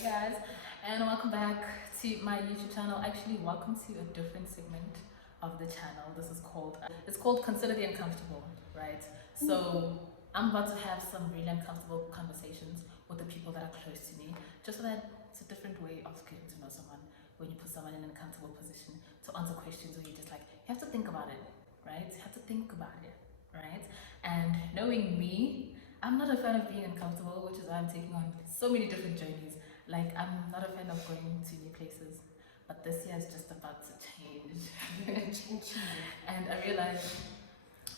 Hey guys, and welcome back to my YouTube channel. Actually, welcome to a different segment of the channel. This is called it's called Consider the Uncomfortable, right? So I'm about to have some really uncomfortable conversations with the people that are close to me, just so that it's a different way of getting to know someone. When you put someone in an uncomfortable position to answer questions, where you just like you have to think about it, right? You have to think about it, right? And knowing me, I'm not a fan of being uncomfortable, which is why I'm taking on so many different journeys. Like, I'm not a fan of going to new places, but this year is just about to change. And I realized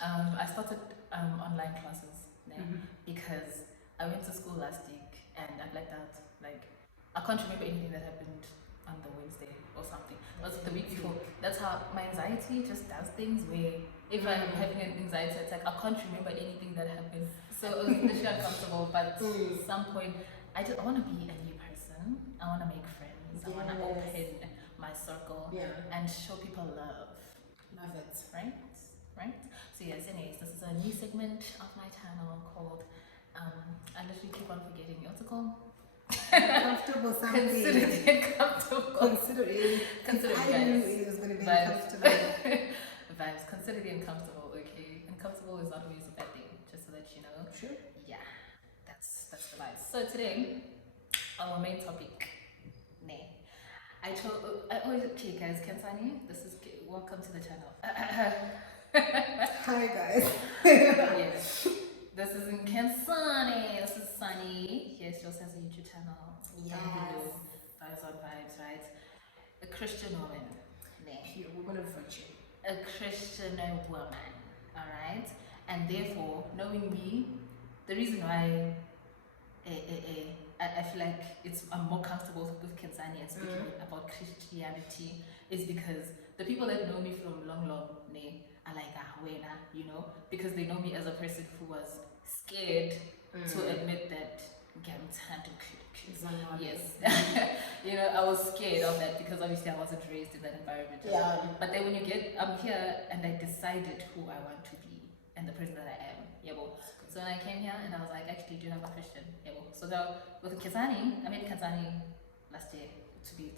I started online classes there because I went to school last week and I blacked out. Like, I can't remember anything that happened on the Wednesday or something. It was the week before. That's how my anxiety just does things where if I'm having an anxiety attack, I can't remember anything that happened. So it was literally uncomfortable, but at some point, I want to be a new person. I want to make friends. I want to open my circle and show people love. Love it. Right? Right? So yes, anyways, this is a new segment of my channel called, I literally keep on forgetting, what's it called? Comfortable something. Consider it uncomfortable. Consider it. Consider I vibes. knew it was going to be Vibes. uncomfortable. Vibes. Consider the uncomfortable, okay? Uncomfortable is not always a bad thing, just so that you know. Sure. Yeah, that's the vibes. So today, our main topic, nay. Okay guys, Kensani, welcome to the channel. Hi guys. Yes. This is in Kensani. This is Sunny. Yes, she also has a YouTube channel. Yes. Vibes on vibes, right? A Christian woman. Nay. Pure woman of virtue. A Christian woman, all right? And therefore, knowing me, the reason why I feel like I'm more comfortable with Kensani and speaking about Christianity is because the people that know me from long are like Ahwena, you know, because they know me as a person who was scared to admit that yes. You know, I was scared of that because obviously I wasn't raised in that environment. Yeah. But then when I'm here and I decided who I want to be and the person that I am. So when I came here and I was like, actually, do you have a Christian? So now with Kensani, I met Kensani last year to be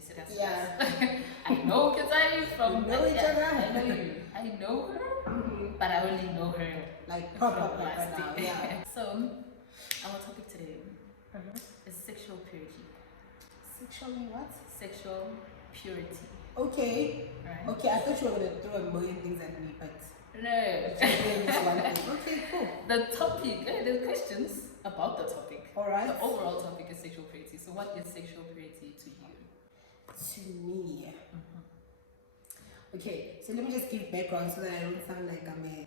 serious. Yeah. I know Kensani from You know each other? I know her, but I only know her Like from proper last now. year. Yeah. So our topic today is sexual purity. Sexually what? Sexual purity. Okay. Right? Okay, I thought you were going to throw a million things at me, but No. just doing this one thing. Okay, cool. The topic, the questions about the topic. Alright. The overall topic is sexual purity. So what is sexual purity to you? To me. Okay, so let me just give background so that I don't sound like I'm a,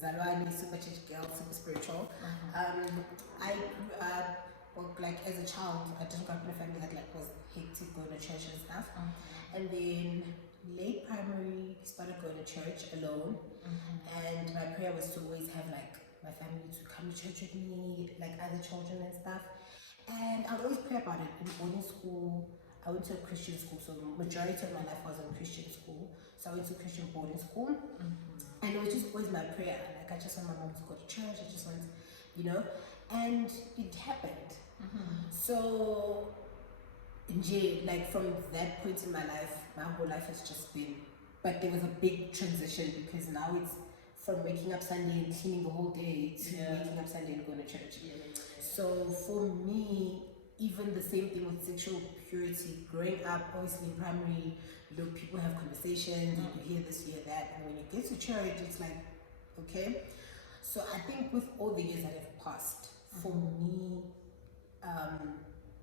Zalwani, super church girl, super spiritual. I grew up, like as a child, I didn't grow up in a family that like was hectic going to church and stuff. And then late primary, started going to church alone. And my prayer was to always have like my family to come to church with me, like other children and stuff. And I would always pray about it in boarding school. I went to a Christian school, so majority of my life was in Christian school. So I went to Christian boarding school, and it was just always my prayer. Like I just want my mom to go to church. I just want, and it happened. So, like from that point in my life, my whole life has just been. But there was a big transition because now it's from waking up Sunday and cleaning the whole day to waking up Sunday and going to church. So for me, even the same thing with sexual purity, growing up, obviously in primary, people have conversations, you hear this, you hear that, and when you get to church, it's like, okay. So I think with all the years that have passed, for me,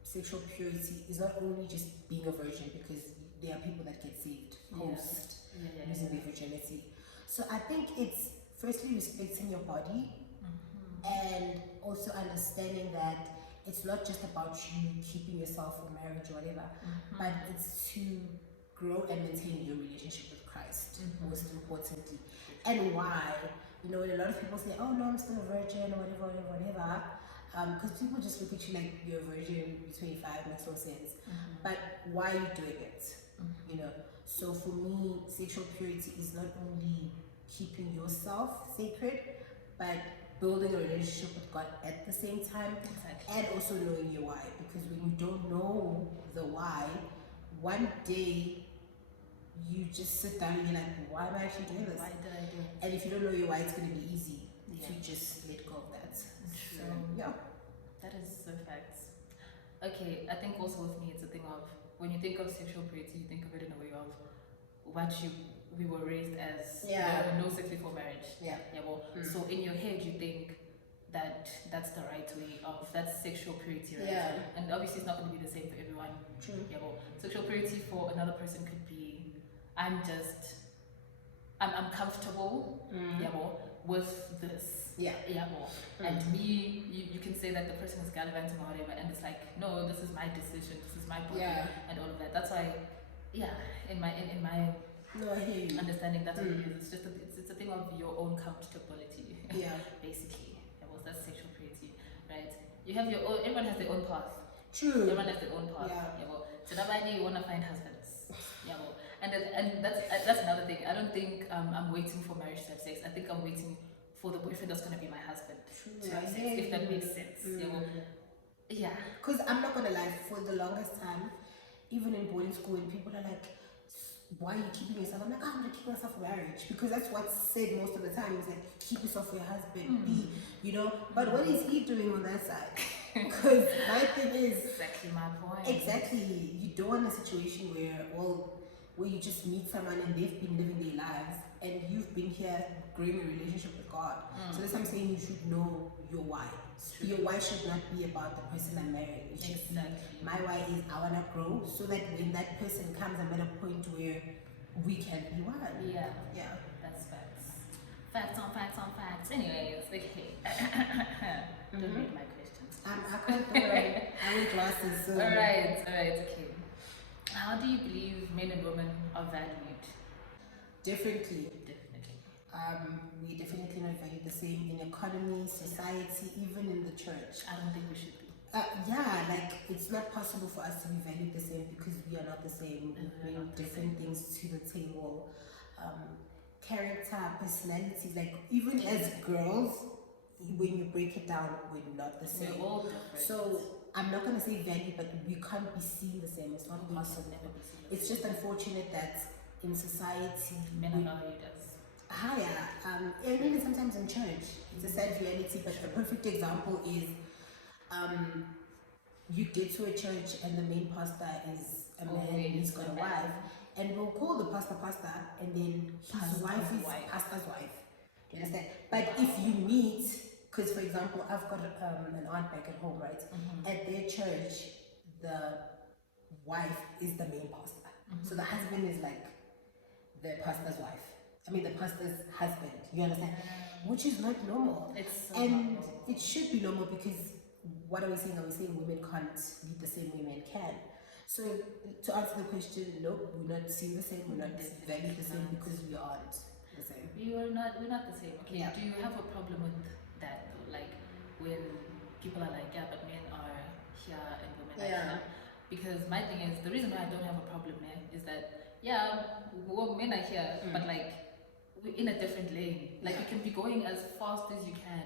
sexual purity is not only just being a virgin, because there are people that get saved post losing their virginity. So I think it's firstly respecting your body, and also understanding that it's not just about you keeping yourself for marriage or whatever, but it's to grow and maintain your relationship with Christ, most importantly. And why? A lot of people say, oh no, I'm still a virgin, or whatever. Because people just look at you like you're a virgin, you're 25, makes no sense. But why are you doing it? So for me, sexual purity is not only keeping yourself sacred, but building a relationship with God at the same time, Exactly. and also knowing your why. Because when you don't know the why, one day you just sit down and you're like, why am I actually doing this? Why did I do it? And if you don't know your why, it's going to be easy Yeah. to just let go of that. True. So, yeah. That is so facts. Okay, I think also with me it's a thing of when you think of sexual purity, you think of it in a way of what we were raised as. Yeah. No sex before marriage. Yeah. Yeah. Well, so in your head you think that that's the right way of that's sexual purity, right? Yeah. And obviously it's not going to be the same for everyone. True. Yeah. Well, sexual purity for another person could be I'm comfortable. Yeah. Well, with this. Yeah. Yeah. Well, and me, you can say that the person is gallivanting or whatever, and it's like, no, this is my decision, this is my body, Yeah. and all of that. That's why, yeah, in my No, I hear you. understanding, that's what it is. It's just it's a thing of your own comfortability, Yeah. basically. Yeah, well, that's sexual purity, right? You have your own. Everyone has their own path. True. Everyone has their own path. Yeah. Well, so that why you wanna find husbands. Yeah, well, and that's another thing. I don't think I'm waiting for marriage to have sex. I think I'm waiting for the boyfriend that's gonna be my husband True. to have sex, if that makes sense. Yeah, well, yeah. Because I'm not gonna lie, for the longest time, even in boarding school, when people are like, why are you keeping yourself? I'm like, I'm gonna keep myself for marriage. Because that's what's said most of the time. It's like, keep yourself for your husband, be, you know. But what is he doing on that side? Because my thing is, Exactly my point. exactly, you don't want a situation where you just meet someone and they've been living their lives and you've been here growing a relationship with God. So that's why I'm saying you should know your why. Your why should not be about the person I'm marrying. It should be, my why is I want to grow so that when that person comes, I'm at a point where we can be one. Yeah, Yeah. that's facts. Facts on facts on facts. Anyways, okay. Don't read my questions. I can't do it. I wear glasses. So. Alright, okay. How do you believe men and women are valued? Differently. Definitely. We definitely not valued the same in economy, society, even in the church. I don't think we should be. Yeah, like it's not possible for us to be valued the same because we are not the same. We bring different things to the table. Character, personalities, like even as girls, when you break it down, we're not the same. We're all different. So I'm not gonna say value, but we can't be seen the same. It's not we can possible. never be seen the It's same. just unfortunate that in society Men we are valued as higher, and even sometimes in church, it's a sad reality. But a perfect example is, you get to a church and the main pastor is a man, and he's got a wife, and we'll call the pastor, and then his Pastor's wife is wife. pastor's wife. Do you understand? But if you meet, because for example, I've got an aunt back at home, right? At their church, the wife is the main pastor, so the husband is like the pastor's wife. I mean, the pastor's husband. You understand? Which is not normal. it's so And normal. it should be normal because what are we saying? Are we saying women can't lead the same way men can? So to answer the question, no, we're not seeing the same, we're not valued the same because we aren't the same. We're not the same. Okay, Yeah. do you have a problem with that though? Like when people are like, yeah, but men are here and women are Yeah. here. Because my thing is, the reason why I don't have a problem there is that, yeah, men are here, but like, we're in a different lane. Like, you can be going as fast as you can,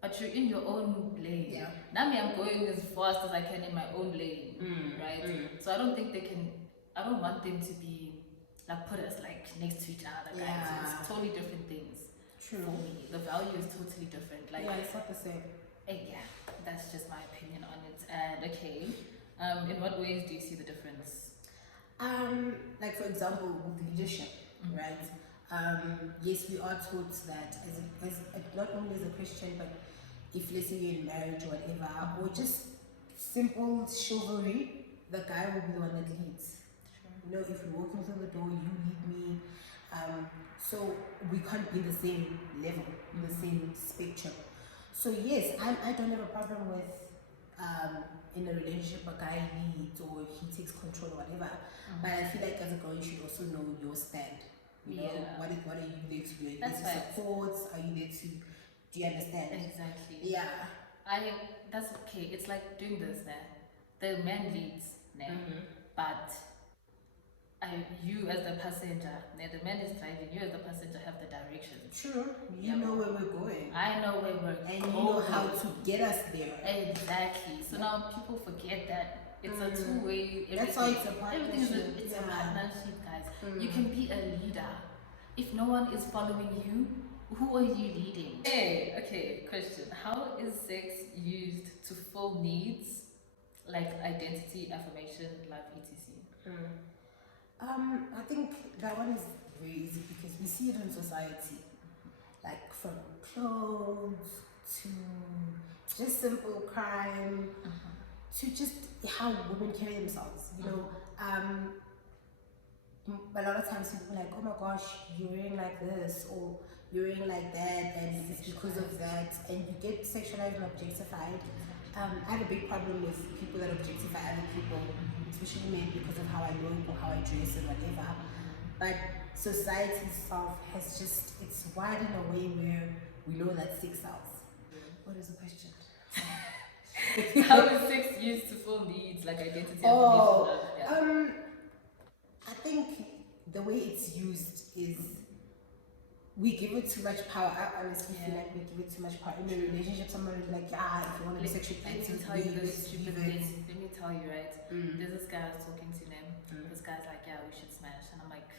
but you're in your own lane. Yeah. Now me, I'm going as fast as I can in my own lane, right? So I don't think they can, I don't want them to be, like, put us, like, next to each other, guys. Yeah. It's totally different things. True. For me, the value is totally different. Like, Yeah, it's not the same. yeah, that's just my opinion on it. And okay, in what ways do you see the difference? Like for example, with leadership, right? Yes, we are taught that as not only as a Christian, but if let's say you're in marriage or whatever, or just simple chivalry, the guy will be the one that leads. You know, if we're walking through the door, you lead me. So we can't be in the same level, in the same spectrum. So yes, I don't have a problem with in a relationship a guy leads or he takes control or whatever. But I feel like as a girl you should also know your stand. You know, Yeah. what are you there to do? Are you That's there to right. support? Are you there to, do you understand? Exactly. Yeah. That's okay. It's like doing this now. The man leads now, but you as the passenger, now the man is driving. You as the passenger have the directions. True. You Yeah. know where we're going. I know where we're And going. you know how to get us there. Exactly. So now people forget that it's a two-way. That's why it's a Everything is partnership. it's a Yeah. partnership, guys. You can be a leader. If no one is following you, who are you leading? Okay, question. How is sex used to fill needs like identity, affirmation, love, etc.? I think that one is very easy because we see it in society, like from clothes to just simple crime to just how women carry themselves. You know, a lot of times people are like, oh my gosh, you're wearing like this or you're wearing like that, and it's because of that, and you get sexualized and objectified. I have a big problem with people that objectify other people, especially men, because of how I look or how I dress or whatever. But society itself has just, it's wired in a way where we know that sex sells. What is the question? How is sex used to fill needs like identity, affirmation, Oh, love? Yeah. I think the way it's used is we give it too much power. I honestly feel like we give it too much power. In a relationship, someone will be like, yeah, if you want to be sexually Let me active, tell you this let's stupid leave it. thing. Let me tell you, right? There's this guy I was talking to them. This guy's like, yeah, we should smash. And I'm like,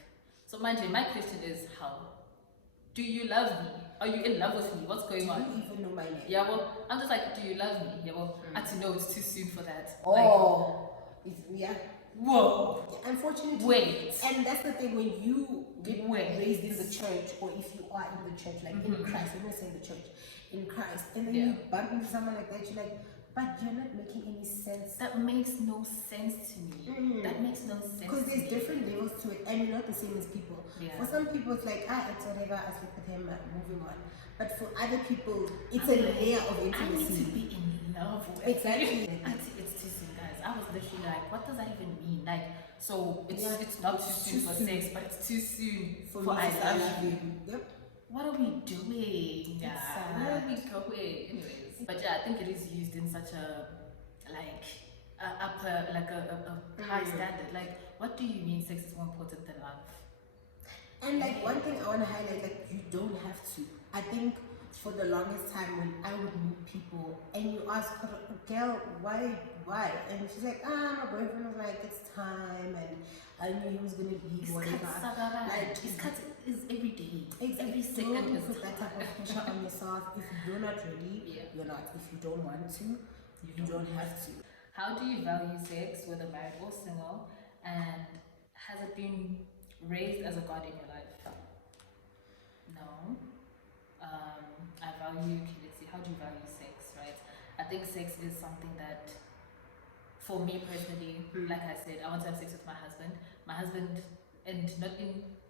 so mind you, my question is how? Do you love me? Are you in love with me? What's going on? Do you even know my name? Yeah, well, I'm just like, do you love me? Yeah, well, actually, no, it's too soon for that. Oh, yeah. Whoa. Unfortunately. Wait. And that's the thing, when you get Wait. raised in the church, or if you are in the church, like in Christ, I'm not saying the church, in Christ, and then Yeah. you bump into someone like that, you're like, but you're not making any sense. That makes no sense to me. That makes no sense. Because to there's me. different levels to it, and you're not the same as people. Yeah. For some people, it's like, it's whatever, I sleep with him, moving on. But for other people, it's a layer of I need to intimacy. be in love with Exactly. Auntie, it's too soon, guys. I was literally like, what does that even mean? Like, so it's Yeah, it's not too it's soon too for soon. sex, but it's too soon For for me I to say love you. Yep. What are we doing? It's Where are sad. we going? Anyways, but yeah, I think it is used in such a like a upper like a high standard. Like, what do you mean sex is more important than love? And like one thing I want to highlight, like you don't have to. I think for the longest time when I would meet people and you ask her, girl, why? And she's like, my boyfriend was like, it's time, and I knew he was gonna be whatever. Like, his cut is every day. Every second Don't is put that type of pressure on yourself. If you're not ready, you're not. If you don't want to, you don't have to. How do you value sex, whether married or single, and has it been raised as a god in your life? No. I value, okay, let's see, how do you value sex, right? I think sex is something that, for me personally, like I said, I want to have sex with my husband. My husband, and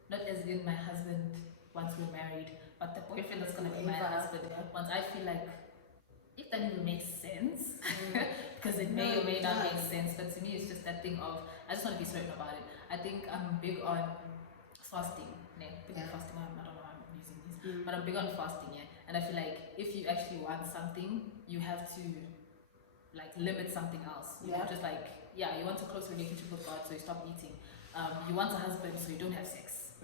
not as in my husband once we're married, but the boyfriend that's gonna be my husband. Once I feel like, if that even makes sense, because it may or may not make sense, but to me it's just that thing of, I just want to be certain about it. I think I'm big on fasting, big on fasting, I don't know how I'm using these, but I'm big on fasting, and I feel like if you actually want something, you have to like limit something else. You know, just like, you want a close relationship with God, so you stop eating. You want a husband, so you don't have sex.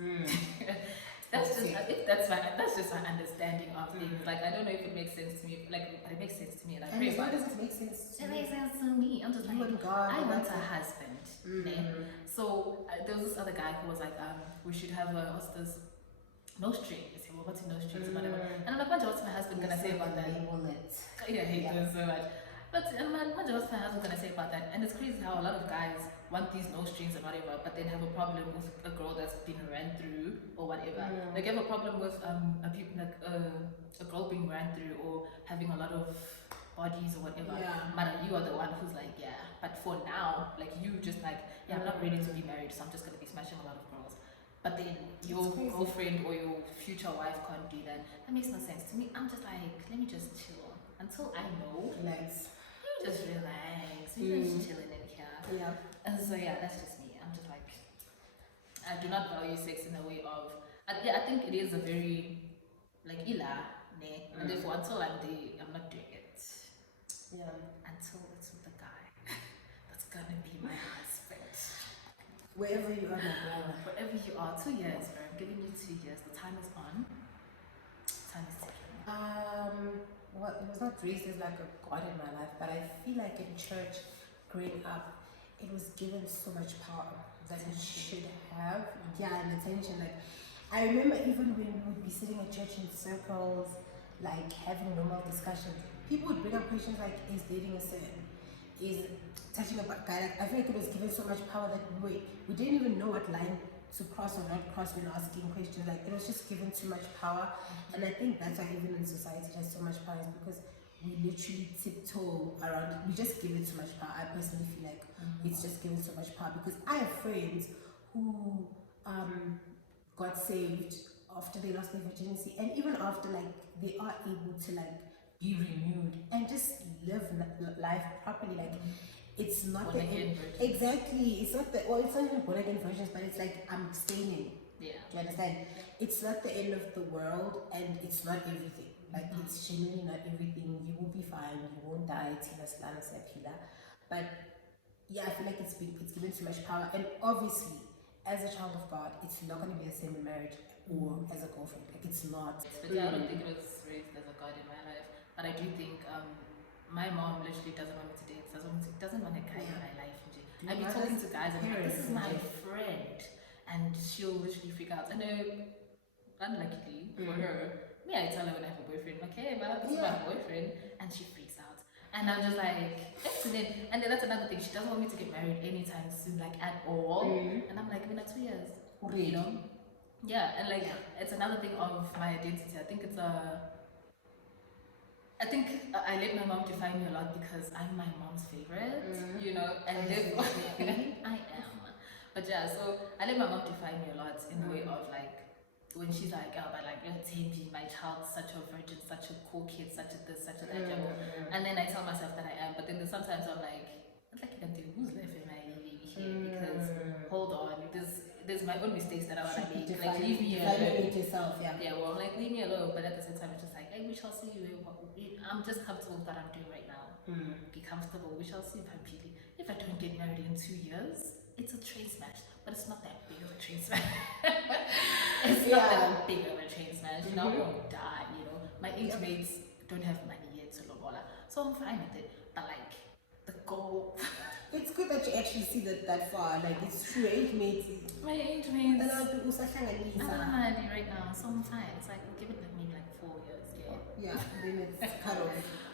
That's just my understanding of things. Like, I don't know if it makes sense to me. Like, but it makes sense to me, and I pray about it. It makes sense. It makes sense to me. I'm just like, I want a husband. So there was this other guy who was like, we should have a what's this? No strings. We're about to no strings or whatever. And I'm like, what's my husband gonna say about that? Yeah, he does so much. But what's my husband gonna say about that? And it's crazy how a lot of guys want these no strings and whatever, but then have a problem with a girl that's been ran through or whatever. Like, you have a problem with a girl being ran through or having a lot of bodies or whatever. But you are the one who's like, but for now, like, you just like, I'm not ready to be married, so I'm just gonna be smashing a lot of girls. But then your girlfriend or your future wife can't do that. That makes no sense to me. I'm just like, let me just chill until I know. Relax. Just relax. We're just chilling in here. And so that's just me. I'm just like, I do not value sex in a way of, I think it is a very like and therefore until I'm there, I'm not doing it. Until it's with the guy that's gonna be my husband. Wherever you are, my brother. Wherever you are, 2 years, bro. I'm giving you 2 years. The time is on. well, it was not raised as like a God in my life, but I feel like in church, growing up, it was given so much power that it should have. Yeah, and attention. Like, I remember even when we would be sitting at church in circles, like having normal discussions, people would bring up questions like, is dating a sin? Is touching a guy? Like, I feel like it was given so much power that we didn't even know what line to cross or not cross when asking questions. Like, it was just given too much power, and I think that's why even in society it has so much power, is because we literally tiptoe around it. We just give it too much power. I personally feel like it's just given so much power, because I have friends who got saved after they lost their virginity, and even after, like, they are able to like be renewed and just live life properly. Like, it's not Born the again end. virgins. Exactly, it's not the, well, it's not even born again virgins, but it's like I'm abstaining. Yeah. Do you understand? It's not the end of the world, and it's not everything. Like, it's genuinely not everything. You will be fine. You won't die. Tina Slana Sapila. But yeah, I feel like it's given too much power. And obviously, as a child of God, it's not going to be the same in marriage or as a girlfriend. Like, it's not. But yeah, I don't think it was raised as a God in my life. But I do think my mom literally doesn't want me to date. Doesn't want a guy in my life. I be talking to guys and I'm like, this is my friend, and she'll literally freak out. I know, unluckily for her, me, I tell her when I have a boyfriend, okay, but this is my boyfriend, and she freaks out. And I'm just like, and then that's another thing. She doesn't want me to get married anytime soon, like at all. And I'm like, in 2 years, you know? Yeah, and like it's another thing of my identity. I think I let my mom define me a lot because I'm my mom's favorite, you know, and therefore I am. But yeah, so I let my mom define me a lot in the way of like, when she's like, oh, but like, Tembi, my child's such a virgin, such a cool kid, such a this, such a that, and then I tell myself that I am, but then sometimes I'm like, it's like, you can do, whose life am I living here? Because hold on, there's my own mistakes that I want to make. Like, leave me alone. Yourself, yeah. Yeah, well, I'm like, leave me alone, but at the same time, it's just like, hey, we shall see. I'm just comfortable with what I'm doing right now. Be comfortable. We shall see if I'm really. If I don't get married in 2 years, it's a train smash, but it's not that big of a train smash. It's not that big of a train smash. You know, I won't die. You know, my age mates don't have money yet to lobola, so I'm fine with it. But like, the goal. It's good that you actually see that far. Like, it's true. Age mates. My age mates. I'm not married right now, so I'm fine. It's like, give it maybe like 4 years. Yeah, then it's cut off.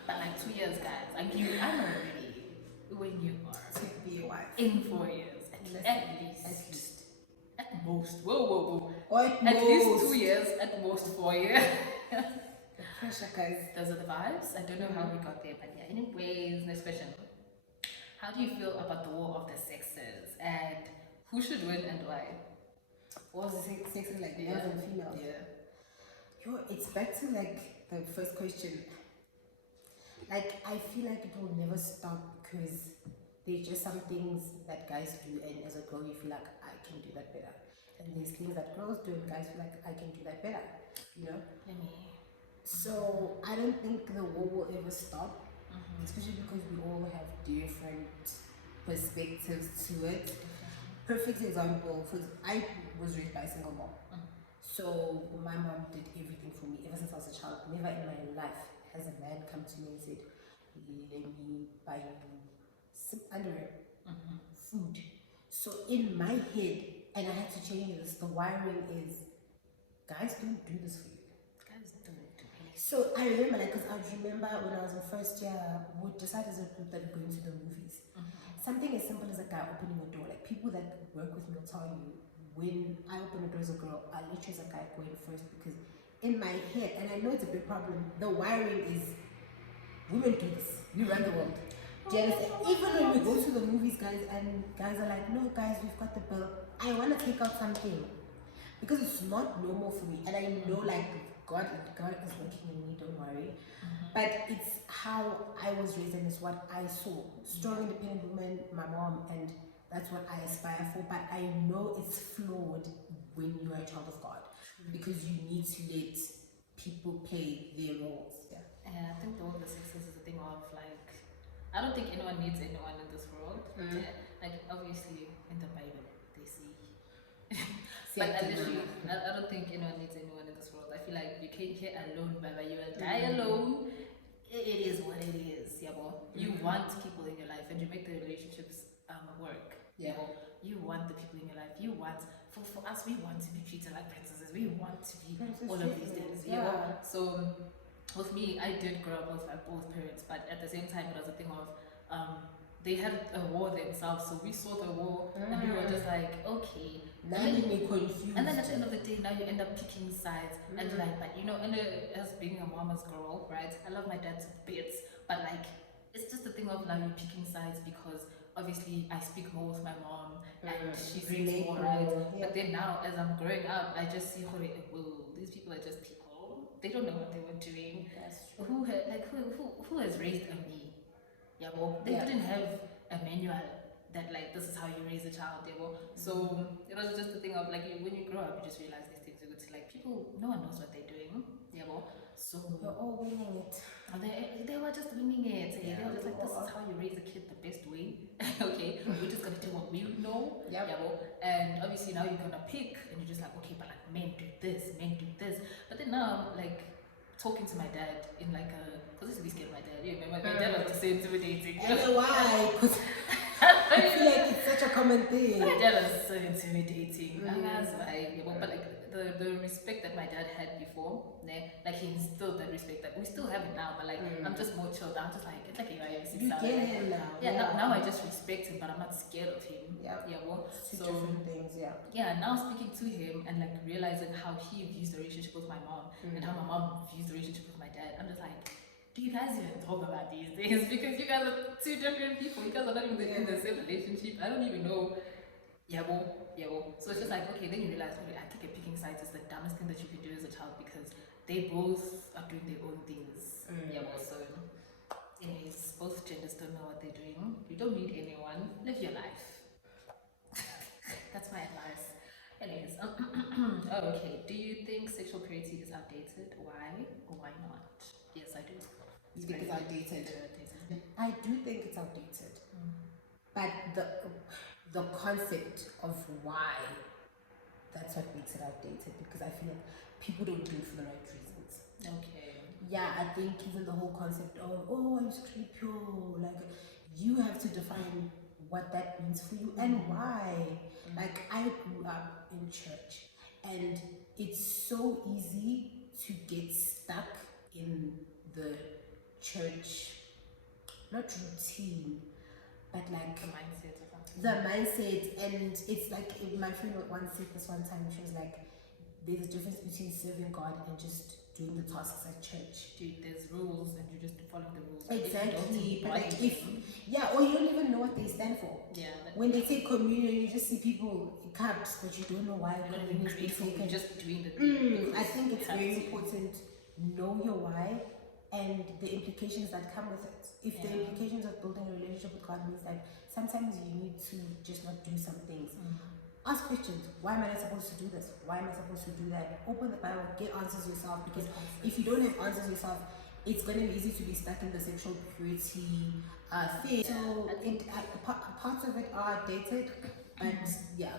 But like 2 years, guys. I'm ready when you are To be a wife. in 4 years. At least. At most. Whoa. Or At least 2 years, at most 4 years. The pressure, guys. Those are the vibes. I don't know how we got there, but yeah. Anyways, next question. How do you feel about the war of the sexes, and who should win and why? What was the sexes like, males and females? Yeah. Yo, it's back to like the first question. Like, I feel like it will never stop, because there's just some things that guys do, and as a girl you feel like I can do that better, and there's things that girls do and guys feel like I can do that better, you know. So I don't think the war will ever stop, especially because we all have different perspectives to it. Perfect example, I was raised by a single mom. So my mom did everything for me ever since I was a child. Never in my life has a man come to me and said, let me buy you some underwear, food. So in my head, and I had to change this, the wiring is, guys don't do this for you. Guys don't do anything. So I remember, like, because I remember when I was in first year, we decided as a group that we're going to the movies. Something as simple as a guy opening a door. Like, people that work with me will tell you, when I open a door as a girl, I literally as a guy going first, because in my head, and I know it's a big problem, the wiring is, women do this, we run the world. Do you understand? Even when we go to the movies, guys, and guys are like, no guys, we've got the bill, I want to take out something, because it's not normal for me, and I know, like, God is working in me, don't worry. But it's how I was raised, and it's what I saw. Strong, independent woman, my mom, and that's what I aspire for. But I know it's flawed when you're a child of God, because you need to let people play their roles. Yeah. And I think the whole the sexes is a thing of like, I don't think anyone needs anyone in this world. Yeah. Like, obviously in the Bible they say, but I don't think anyone needs anyone in this world. I feel like you came here alone, Baba. You will die alone. it is what it is, yeah, well, you want people in your life and you make the relationships work. Yeah. You want the people in your life. You want, for us, we want to be treated like princesses. We want to be Princess all of these treatment, things. yeah. So with me, I did grow up with like both parents, but at the same time, it was a thing of they had a war themselves, so we saw the war, and we were just like, okay. Now you me confused. And then at the end of the day, now you end up picking sides, and you're like, but you know, and as being a mama's girl, right? I love my dad to bits, but like, it's just a thing of now you're picking sides because obviously I speak more with my mom and she speaks more, right? Yeah. But then now, as I'm growing up, I just see, whoa, these people are just people. They don't know what they were doing. That's true. Who has raised a me? Yeah, well, they didn't have a manual that like this is how you raise a child. Yeah, well, so it was just a thing of like when you grow up, you just realize these things. You would see like people, no one knows what they're doing. Yeah, well, so We're all winning it. they were just winning it. Yeah, They were just like, this is how you raise a kid the best way. Okay, we're just gonna do what we know. Yep. Yeah, well, and obviously now you're gonna pick, and you're just like, okay, but like men do this, men do this. But then now, like talking to my dad in like a, because I used to be scared of my dad. You know, my dad was just so intimidating. I know why, because I feel like it's such a common thing. My dad was so intimidating. That's why, yeah, but like the respect that my dad had before, like he instilled that respect that we still have it now, but like I'm just more chilled. I'm just like, it's like You get him now. Yeah, now I just respect him, but I'm not scared of him. Yeah. Yeah, well, Two so different things, yeah. yeah, now speaking to him and like realizing how he views the relationship with my mom and how my mom views the relationship with my dad, I'm just like, do you guys even talk about these things? Because you guys are two different people. You guys are not even in the same relationship. I don't even know. Yeah, well. So it's just like, okay, then you realize, okay, I think picking sides is the dumbest thing that you can do as a child because they both are doing their own things. Yeah, well, so anyways, both genders don't know what they're doing. You don't need anyone. Live your life. That's my advice. Anyways, okay. Do you think sexual purity is outdated? Why or why not? Yes, I do. You think it's outdated? Outdated. I do think it's outdated. But the concept of why, that's what makes it outdated, because I feel like people don't do it for the right reasons. Okay. Yeah, I think even the whole concept of, oh, I'm sexually pure, like, you have to define what that means for you and why. Like, I grew up in church, and it's so easy to get stuck in the church, not routine, but like The mindset or something. the mindset. And it's like, my friend once said this one time, she was like, there's a difference between serving God and just doing the tasks at church. Dude, there's rules and you just follow the rules. Like, Exactly. But like, if yeah, or you don't even know what they stand for. yeah, When they take communion, you just see people in cups, but you don't know why you're not communion even is being grateful. taken. You're just doing the thing. I think it's You have very to. important. Know your why and the implications that come with it. If the Yeah. implications of building a relationship with God means that sometimes you need to just not do some things. Ask questions. Why am I not supposed to do this? Why am I supposed to do that? Open the Bible, get answers yourself, because if you don't have answers yourself, it's going to be easy to be stuck in the sexual purity thing. So parts of it are dated, but yeah.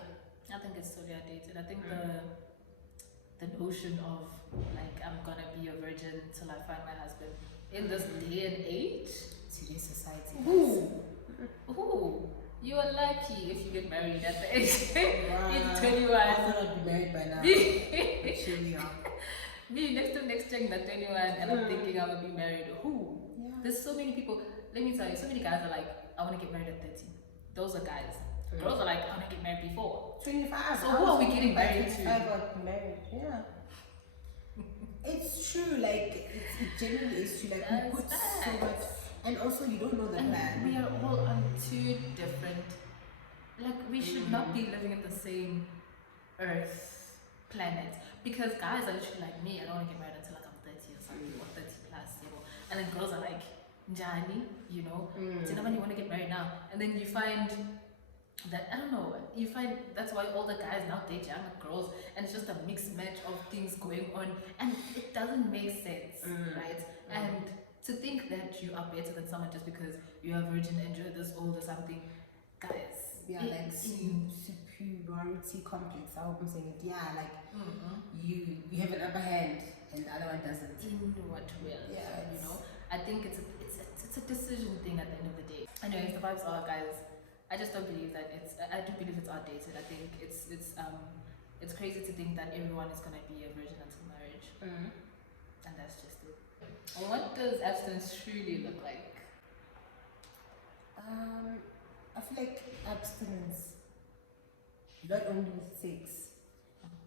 I think it's totally outdated. I think the notion of like I'm gonna be a virgin till I find my husband in this day and age. Today's society. Ooh, you are lucky if you get married at the age Wow. age 21. I thought I'd be married by now. Here we are. Me next year at 21, and I'm thinking I will be married. Who? Yeah. There's so many people. Let me tell you, so many guys are like, I want to get married at 30. Those are guys. Girls are like, I want to get married before. 25. So who are we getting married to? 25 got married. Yeah. It's true. Like it genuinely is true. Like we That's put so facts. much, and also you don't know the And man. we are all on two different. Like we should not be living in the same Earth planet, because guys are literally like me. I don't want to get married until like I'm 30 or something, or 30 plus, you know. And then girls are like, Njani, you know. Do you know when you want to get married now? And then you find that, I don't know, you find that's why all the guys now date younger girls, and it's just a mixed match of things going on, and it doesn't make sense, right? And to think that you are better than someone just because you are virgin and you're this old or something, guys. Yeah, like superiority complex. I hope I'm saying it. Yeah, like you have an upper hand and the other one doesn't. In what way? Yeah, you know. I think it's a decision thing at the end of the day. Anyways, the vibes are, guys. I just don't believe that I do believe it's outdated. I think it's crazy to think that everyone is gonna be a virgin until marriage, and that's just it. What does abstinence truly look like? I feel like abstinence, not only with sex,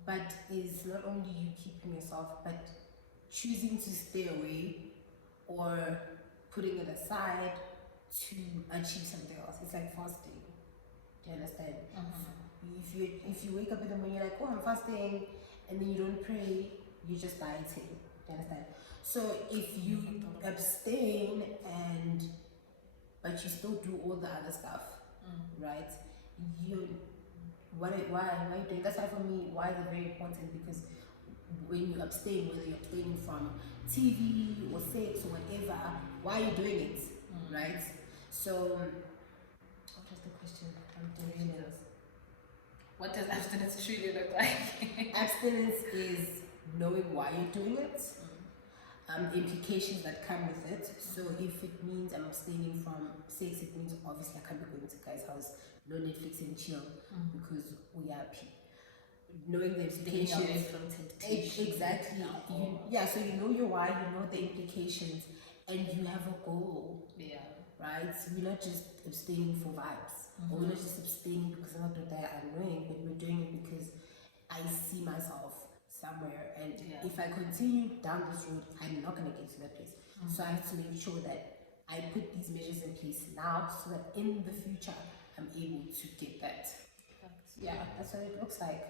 but is not only you keeping yourself, but choosing to stay away or putting it aside to achieve something else. It's like fasting. Do you understand? If you wake up in the morning, you're like, oh, I'm fasting, and then you don't pray, you're just dieting. Do you understand? So if you abstain but you still do all the other stuff, right? Why are you doing? That's why for me, why is it very important? Because when you abstain, whether you're abstaining from TV or sex or whatever, why are you doing it, right? So, what was the question? I'm doing it. What does abstinence truly look like? Abstinence is knowing why you're doing it, the implications that come with it. So if it means I'm abstaining from sex, it means obviously I can't be going to guys' house, no Netflix and chill, because we are knowing the implications. Exactly. So you know your why, you know the implications, and you have a goal. Yeah. Right? So we're not just abstaining for vibes, or we're not just abstaining because I'm not that annoying, but we're doing it because I see myself somewhere, and if I continue down this road, I'm not going to get to that place. So I have to make sure that I put these measures in place now, so that in the future I'm able to get that. Yeah, that's what it looks like.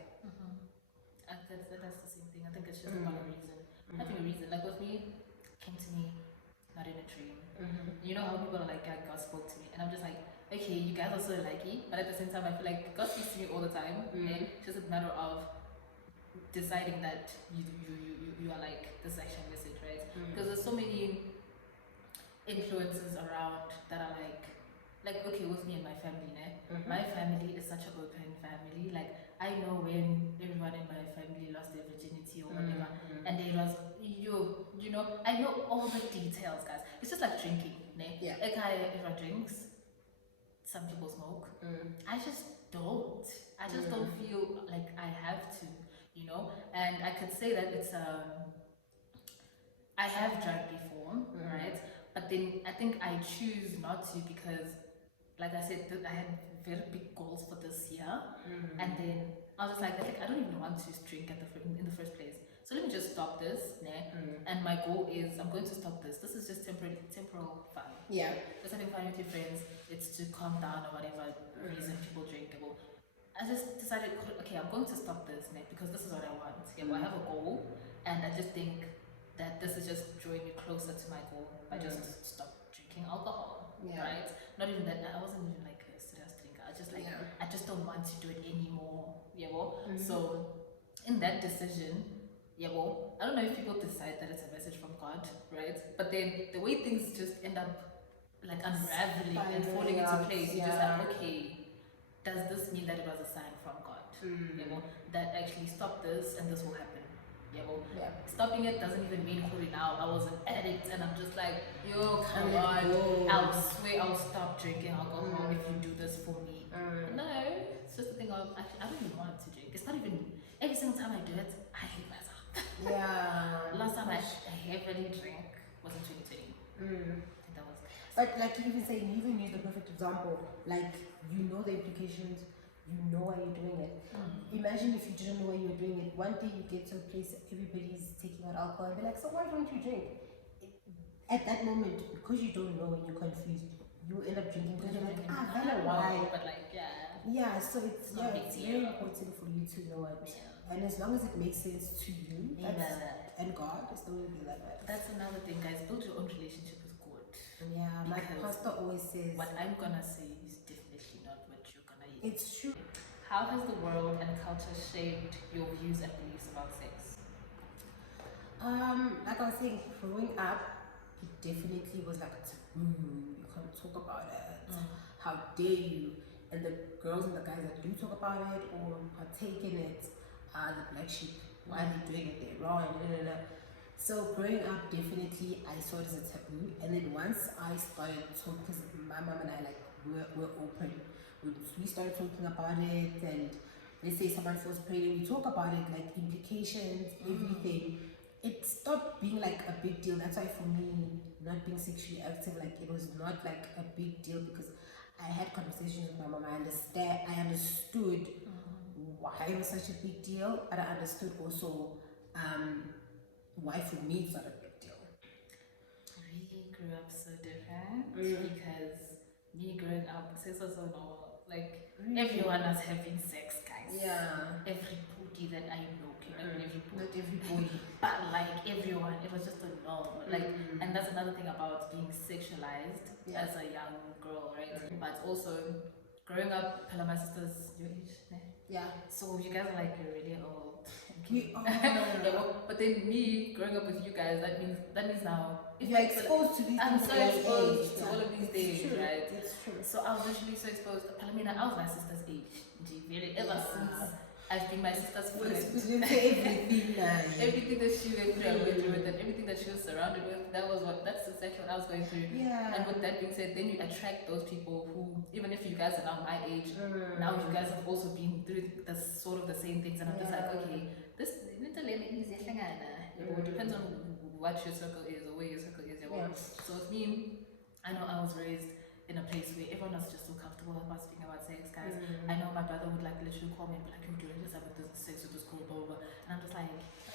That's the same thing. I think it's just about a reason. Having a reason. Like with me, came to me, not in a dream. You know how people are like, God spoke to me, and I'm just like, okay, you guys are so lucky, but at the same time, I feel like God speaks to me all the time. And it's just a matter of deciding that you are like, this is actually a message, right? Because there's so many influences around that are like okay, with me and my family, my family is such an open family. Like I know when everyone in my family lost their virginity or whatever, and they was you know, I know all the details, guys. It's just like drinking, Yeah. Like everyone drinks, some people smoke. I just don't. I just don't feel like I have to, you know. And I could say that it's I have drank before, right? But then I think I choose not to because, like I said, I had very big goals for this year, and then I was just like, I don't even want to drink in the first place. So let me just stop this, and my goal is I'm going to stop this. This is just temporal fun. Yeah. Just having fun with your friends. It's to calm down or whatever reason people drink. I just decided, okay, I'm going to stop this, because this is what I want. I have a goal, and I just think that this is just drawing me closer to my goal by just stop drinking alcohol, right? Not even that. I wasn't even like a serious drinker. I just I just don't want to do it anymore. So in that decision, I don't know if people decide that it's a message from God, right? But then the way things just end up like unraveling and falling into place, you're just like, okay, does this mean that it was a sign from God? That actually stop this and this will happen. Stopping it doesn't even mean holding out. I was an addict and I'm just like, yo, come on. I'll swear I'll stop drinking alcohol if you do this for me. No, it's just a thing of, I don't even want to drink. It's not even, every single time I do it, I hate myself. Last time I heavily drank was in 2020. That was. But like you even use the perfect example. Like you know the implications, you know why you're doing it. Imagine if you didn't know why you were doing it. One day you get to a place everybody's taking out alcohol and be like, so why don't you drink? At that moment, because you don't know and you're confused, you end up drinking because you're like, I don't know why. But like, so it's very important for you to know it. And as long as it makes sense to you and God, it's the way you like that. That's another thing, guys. Build your own relationship with God. Yeah, my pastor always says, what I'm gonna say is definitely not what you're gonna eat. It's true. How has the world and culture shaped your views and beliefs about sex? Like I was saying, growing up, it definitely was like a taboo. You can't talk about it. How dare you? And the girls and the guys that do talk about it or partake in it are the black sheep. Why are they doing it? They're wrong. So growing up, definitely I saw it as a taboo, and then once I started talking, because my mom and I like were open, we started talking about it, and let's say someone feels pregnant, we talk about it, like implications, everything. It stopped being like a big deal. That's why for me, not being sexually active, like it was not like a big deal because I had conversations with my mom. I understood why it was such a big deal, but I understood also um, why for me it's not a big deal. We grew up so different because me growing up, sex was so normal. Like everyone was having sex, guys. Yeah. Everybody that I know, okay, not everybody, Not everybody. but like everyone, it was just a norm. Like, and that's another thing about being sexualized Yeah. as a young girl, right? But also growing up, Pella, my sister's your age, ne? Yeah. So you guys are like really old. We are. Yeah, but then me growing up with you guys, that means now if You're exposed to these I'm things so at an exposed age. to all of these It's things, true. right? It's true. So I was literally so exposed. Palamina, I was my sister's age. Really, ever since I've been my sister's You're friend. exposed to everything now. Everything that she went through, I went through it, and everything that she was surrounded with, that's exactly what I was going through. Yeah. And with that being said, then you attract those people who, even if you guys are now my age, now you guys have also been through the sort of the same things, and I'm just like, okay, this little lady is it depends on what your circle is or where your circle is. Yeah. So with me, I know I was raised in a place where everyone was just so comfortable about speaking about sex, guys. I know my brother would like literally call me and be like, "You doing this? Having this sex with this girl, blah blah blah." And I'm just like,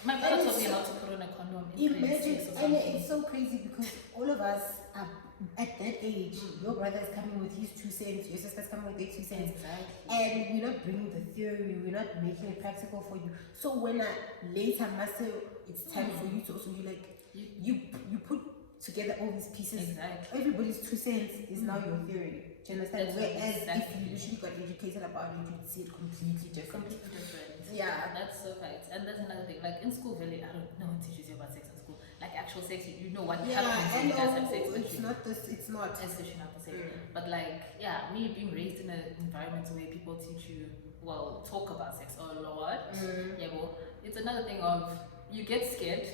my brother taught me how to put on a condom in grade Imagine, 6 or and something. it's so crazy because all of us are at that age. Your brother is coming with his 2 cents, your sister's coming with their 2 cents. Exactly. And we're not bringing the theory, we're not making it practical for you. So when I later must say it's time for you to also be like, you put together all these pieces. Exactly. Everybody's 2 cents is now your theory. Do you understand? That's Whereas exactly. if you usually got educated about it, you'd see it completely different. Completely different. Yeah. That's so right. And that's another thing. Like in school, really, I don't know what teaches you about sex in school. Like actual sex, you know what Yeah, happens when and you guys have sex, but it's not this, it's not. especially not the same. But like, yeah, me being raised in an environment where people teach you, well, talk about sex a lot. Yeah, well, it's another thing of you get scared.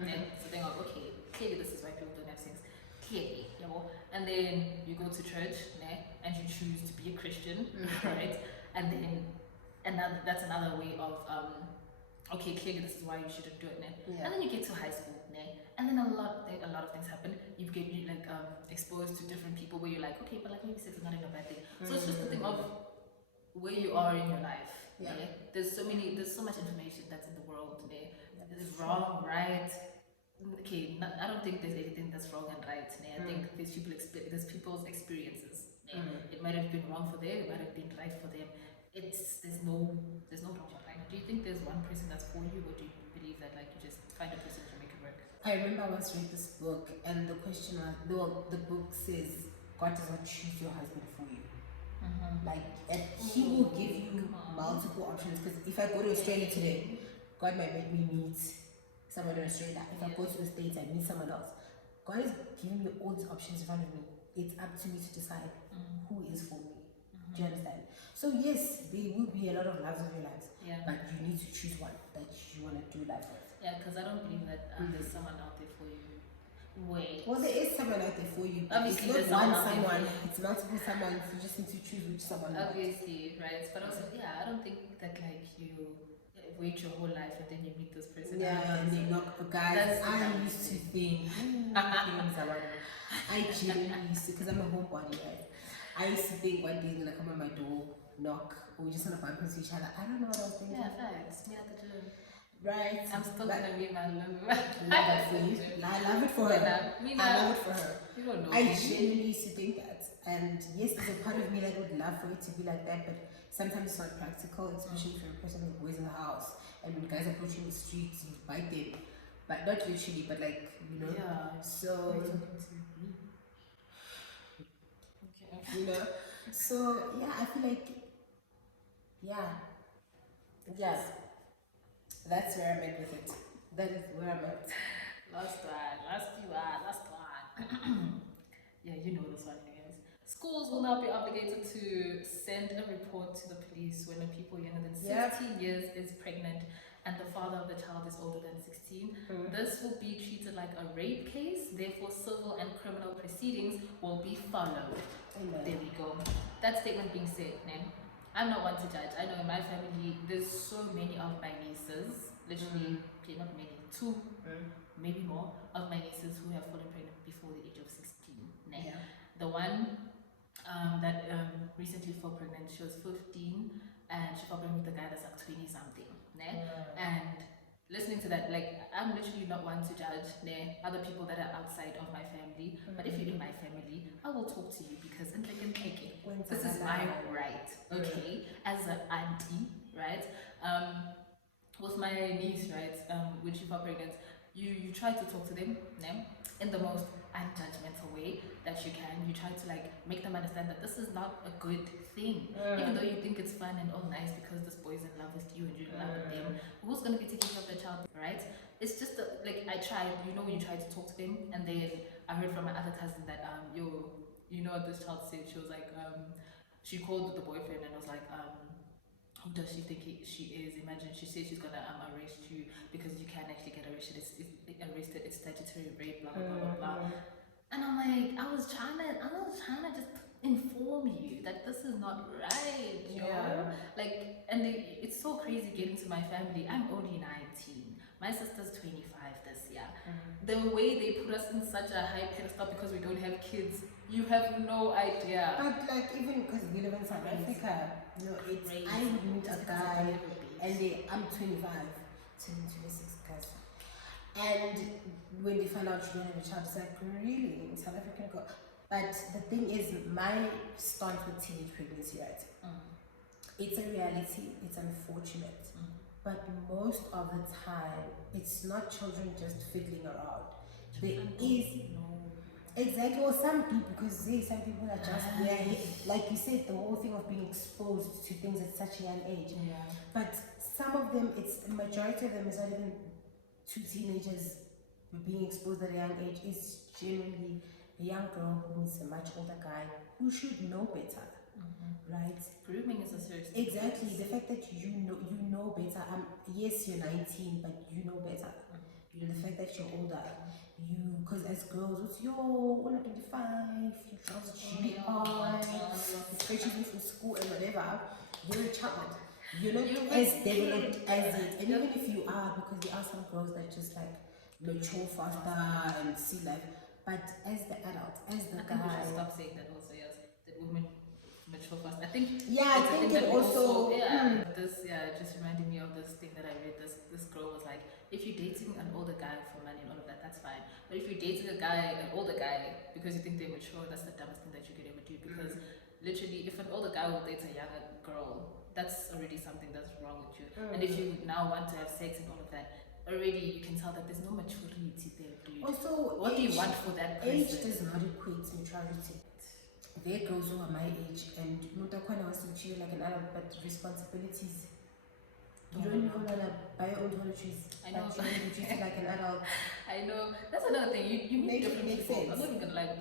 It's a thing of okay, clearly this is why people don't have sex. Clearly, yeah, well, and then you go to church, and you choose to be a Christian, right? And then that's another way of okay, clearly this is why you shouldn't do it, Yeah. and then you get to high school, and then a lot of things happen. You get like exposed to different people where you're like, okay, but like maybe sex is not even a bad thing. So it's just the thing of where you are in your life. Yeah. There's so much information that's in the world. There's wrong, right. Okay, I don't think there's anything that's wrong and right. I think there's people's experiences. It might have been wrong for them, it might have been right for them. There's no wrong or right. Do you think there's one person that's for you, or do you believe that like you just find a person to make it work? I remember I once read this book, and the question was, the book says, God does not choose your husband for you. Like, and He will give you multiple options. Because if I go to Australia today, God might make me meet someone in Australia. If I go to the States, I meet someone else. God is giving me all these options in front of me. It's up to me to decide who is for me. Do you understand? So yes, there will be a lot of loves of your lives, but you need to choose one that you want to do life with. Yeah, because I don't believe that there's someone out there for you. Wait. Well, there is someone out there for you. But Obviously, it's there's not one someone out there for someone. you. It's multiple someones. You just need to choose which someone. Obviously, right? But also, I don't think that like you wait your whole life and then you meet this person. Yeah, and they knock. Guys, I used to think. I genuinely used to, because I'm a homebody, right? I used to think one day he's gonna come on my door, knock, or we're just gonna bump into each other. I don't know what I was thinking. Yeah, facts. Me at the gym. Right. I'm still But gonna meet my love. love it for you. I love it for her. I love it for her. You don't know. I genuinely used to think that. And yes, there's a part of me that would love for it to be like that, but sometimes it's not practical, especially for a person who goes in the house. And when guys approach you in the streets, you bite them. But not literally, but like, you know. Yeah. So, Okay. you know. So, yeah, I feel like, yeah. That's where I'm at with it. That is where I'm at. Last one. Yeah, you know this one, guys. Schools will now be obligated to send a report to the police when a people younger than 16 years is pregnant and the father of the child is older than 16, this will be treated like a rape case. Therefore, civil and criminal proceedings will be followed. Amen. There we go. That statement being said, I'm not one to judge. I know in my family, there's so many of my nieces, literally, okay, not many, two, maybe more, of my nieces who have fallen pregnant before the age of 16. Yeah. The one that recently fell pregnant, she was 15, and she fell pregnant with a guy that's like 20 something. And listening to that, like, I'm literally not one to judge other people that are outside of my family. But if you're in my family, I will talk to you because this is my right, okay, as an auntie, right? With my niece, right, when she fell pregnant, you try to talk to them in the most unjudgmental way that you can. You try to like make them understand that this is not a good thing, even though you think it's fun and all nice because this boy's in love with you and you're in love with them. Who's gonna be taking care of the child, right? It's just like I tried, when you try to talk to them, and then I heard from my other cousin that you know what this child said. She was like she called the boyfriend and was like who does she think she is? Imagine she says she's gonna arrest you because you can actually get arrested. It's statutory rape, blah blah blah blah blah. And I'm like, I was trying to just inform you that this is not right, Like, and it's so crazy getting to my family. I'm only 19. My sister's 25 this year. The way they put us in such a high pedestal because we don't have kids, you have no idea. But like even because we live in South Africa, it's I would meet a guy and I'm 25, turning 26 guys. And when they find out you don't have a child, it's like really in South Africa go. But the thing is, my stance with teenage pregnancy, right? It's a reality, it's unfortunate. But most of the time, it's not children just fiddling around. There is exactly, or some people, because some people are just like you said, the whole thing of being exposed to things at such a young age. But some of them, it's a majority of them is not even two teenagers being exposed at a young age. It's generally a young girl who meets a much older guy who should know better. Right? Grooming is a serious thing. Exactly. The fact that you know better. Yes, you're 19, but you know better. The fact that you're older, because as girls, it's yo, 125, you try to cheat on, especially from school and whatever. You're a child. You're not as developed as it. And even if you are, because there are some girls that just like mature faster and see life. But as the adult, as the guy, we should stop saying that also. Yes, that women mature fast. I think. Yeah, I think it also. This just reminded me of this thing that I read. This girl was like, if you're dating an older guy for money and all of that, that's fine. But if you're dating an older guy because you think they're mature, that's the dumbest thing that you could ever do. Because literally, if an older guy will date a younger girl, that's already something that's wrong with you. And if you now want to have sex and all of that, already you can tell that there's no maturity there, dude. Also, what do you want for that person? Age does not equate to maturity. There are girls who are my age and Mutakwana wants to treat you like an adult, but responsibilities. You don't even want to buy your own toiletries. I know. But you treat you like an adult. I know. That's another thing. You meet different people. Sense. I'm not even gonna lie with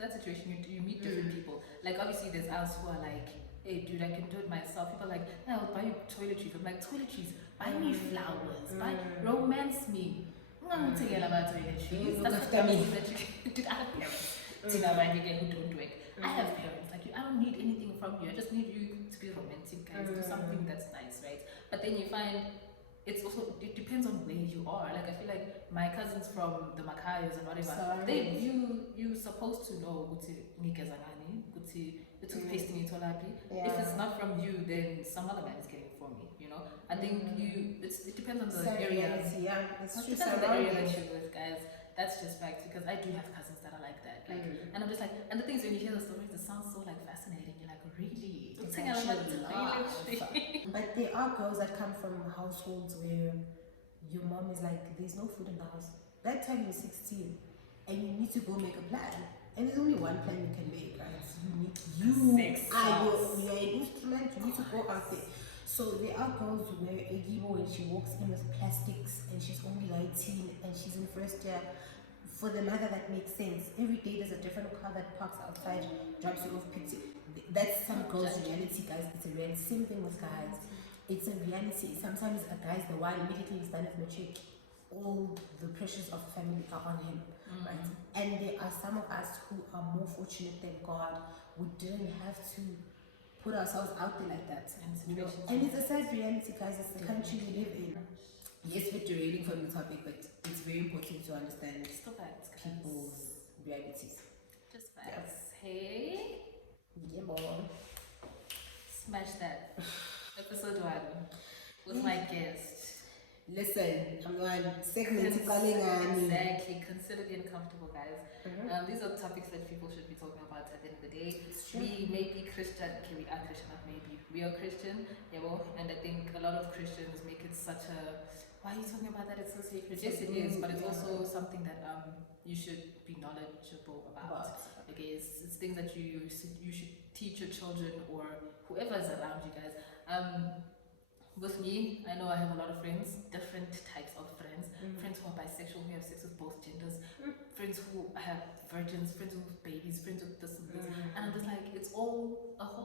that situation. You meet different people. Like obviously there's us who are like, hey dude, I can do it myself. People are like, yeah, I'll buy you toiletries. I'm like, toiletries, buy me flowers, buy romance me. I'm talking about toiletries. That's the thing that you can do. I have parents. Who don't do it. I have parents. Like I don't need anything from you. I just need you to be romantic, guys. Do something that's nice, right? But then you find it depends on where you are. Like I feel like my cousins from the Makayos and whatever, you supposed to know the toothpaste in If it's not from you, then some other man is getting it for me. I think it depends on the area. It's It depends on the area that you're with, guys. That's just facts because I do have cousins that are like that. Like, and I'm just like, and the thing is when you hear the stories, it sounds so like fascinating. You're like, really? It's but there are girls that come from households where your mom is like, there's no food in the house. That time you're 16 and you need to go make a plan. And there's only one plan you can make, right? You're an instrument, you need to go out there. So there are girls where Egibo, when she walks in with plastics and she's only 19 and she's in first year, for the mother that makes sense. Every day there's a different car that parks outside, drops you off, picks you. That's some girls' reality, guys. It's a reality. Same thing with guys. it's a reality. Sometimes a guy's the one immediately he's done with matric, all the pressures of the family are on him, right? And there are some of us who are more fortunate than God. We didn't have to put ourselves out there like that. And situations. And it's a sad reality, guys. It's the country we live in. Yes, we're derailing from the topic, but it's very important to understand Still facts, guys. people's realities. Just facts. Hey, Yeah, boy. smash that. Episode 1 with my guest. Listen, I'm going segment calling on. Exactly. Consider the uncomfortable, guys. These are topics that people should be talking about at the end of the day. We may be Christian, okay, we are Christian, not maybe. We are Christian, yeah, well, and I think a lot of Christians make it such a, why are you talking about that? It's so sacred. Yes, it is, but it's also something that you should be knowledgeable about. Okay, it's things that you should teach your children or whoever is around you guys. With me, I know I have a lot of friends, different types of friends. Friends who are bisexual, who have sex with both genders. Friends who have virgins, friends with babies, friends with this and this. And I'm just like, it's a whole pot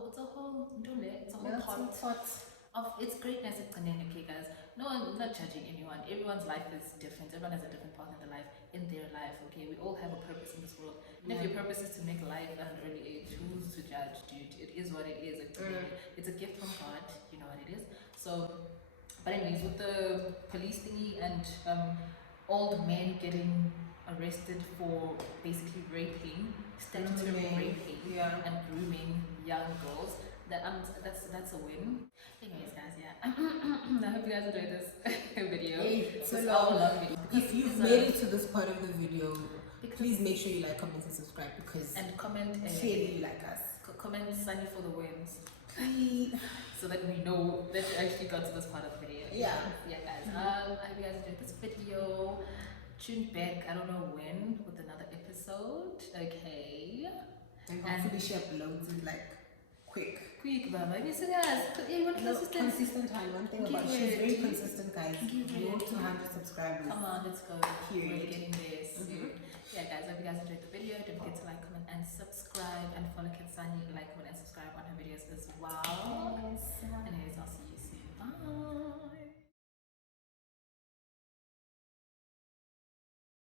of its greatness. It's okay, guys. No, I'm not judging anyone. Everyone's life is different. Everyone has a different path in their life. Okay, we all have a purpose in this world. And if your purpose is to make life at an early age, who's to judge, dude? It is what it is. It's a gift from God. You know what it is. So, but anyways, with the police thingy and old men getting arrested for basically raping, statutory raping, and grooming young girls, that's a win. Anyways, guys, yeah. I hope you guys enjoyed this video. Hey, so This long. hour-long video. If you've made it to this part of the video, please make sure you like, comment, and subscribe because and comment clearly you like us. comment Sunny for the wins. Please. So that we know that you actually got to this part of the video. Yeah. Yeah, guys. I hope you guys enjoyed this video. Tune back, I don't know when, with another episode. Okay. And hopefully she uploads it like quick. But maybe so guys. Everyone Consistent time. One thing about she's very consistent, guys. Road to 100 subscribers. Come on, let's go. Period. We're getting there soon. Yeah, guys. Hope you guys enjoyed the video. Don't forget to like, comment, and subscribe, and follow Kitsani. Like, comment, and subscribe on her videos as well.